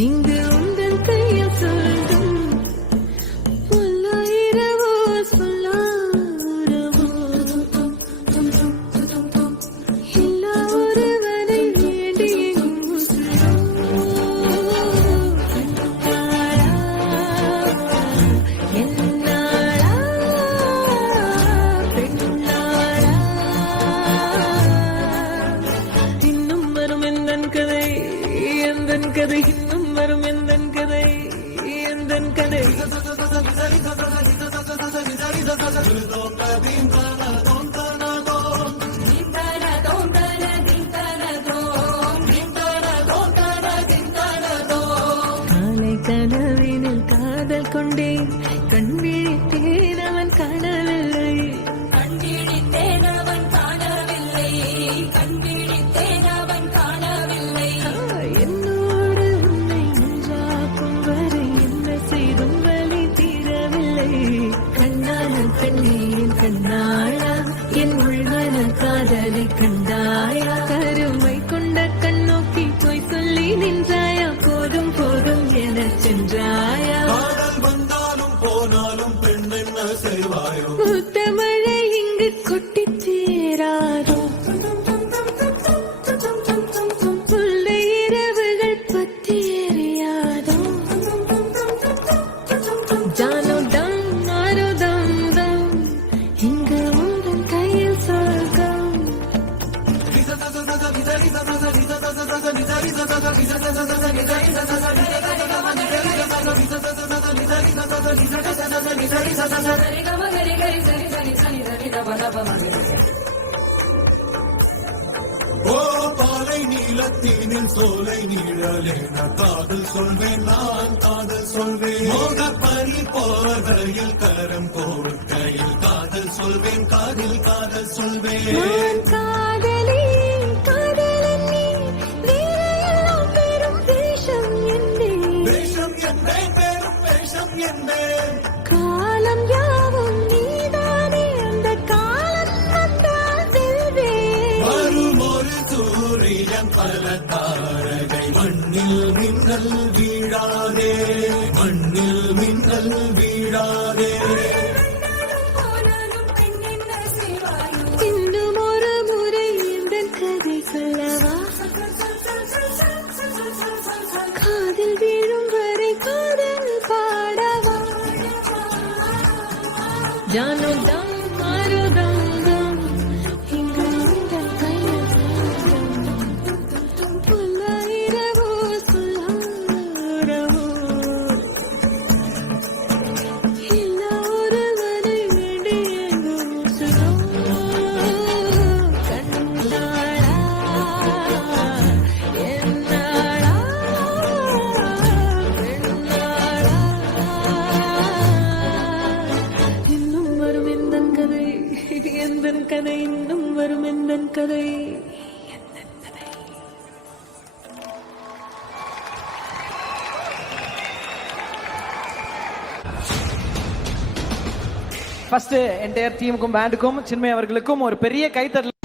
இங்கு உங்கள் கையில் சொல்லும் பல்லாயிரவோ சொல்லாரவோ எல்லா ஒருவனை வேண்டி என்னாளா பெண்ணாளா இன்னும் வரும் எந்தன் கதை எந்தன் கதை இன்னும் வரும் எந்தன் கதை எந்தன் கதை காலை கனவினில் காதல் கொண்டேன் கண் விழித்தேன் அவன் காணவில்லை என்னோடு உன்னை ஒன்றாக்கும் வரை என்ன செய்தும் வலி தீரவில்லை கண்ணான பெண்ணேன் கண்ணாளா என் உள்மன காதலை கண்டாயா கருமை கொண்ட கண்ணோக்கி போய் சொல்லி நின்றாயா போதும் போதும் என சென்றாயா வந்தாலும் போனாலும் பெண் என்ன செய்வாயோ முத்தமழை இங்கு கொட்டிச் சேராதோ முல்லை இரவுகள் பற்றி எரியாதோ ஜானோ டம் மாரோ தம் தம் இங்கு உங்கள் கையில் சொர்க்கம் ஓ பாலை நீலத்தீனில் சோலை நீழலே நான் காதல் சொல்வேன் நான் காதல் சொல்வேன் மோக பறி போதையில் கரம் கொடுக்கையில் காதல் சொல்வேன் காதல் சொல்வேன் நான் காதலி காதலன் நீ வேறையெல்லாம் பெரும் வேஷம் என்பேன் வேஷம் என்பேன் பெரும் வேஷம் என்பேன் காலம் யாவும் நீதானே அந்த காலம் வந்தால் செல்வேன் வரும் ஒரு சூரியன் பல தாரகை மண்ணில் மின்னல் வீழாதே மண்ணில் மின்னல் வீழாதே இன்னும் ஒரு முறை இந்த கதை சொல்லவா காதில் வீழும் வரை காதல் பாடவா ஜானோ தம் மாரோ தம் தம் இங்கு உங்கள் கையில் சொல்லும் பல்லாயிரவோ சொல்லாரவோ எல்லா ஒருவனை வேண்டி எங்கும் கண்ணாளா என்னாளா பெண்ணாளா இன்னும் வரும் எந்தன் கதை எந்தன் கதை இன்னும் வரும் எந்தன் கதை ஃபர்ஸ்ட் என்டையர் டீமுக்கும் பேண்டுக்கும் சின்மய் அவர்களுக்கும் ஒரு பெரிய கைத்தட்டல்.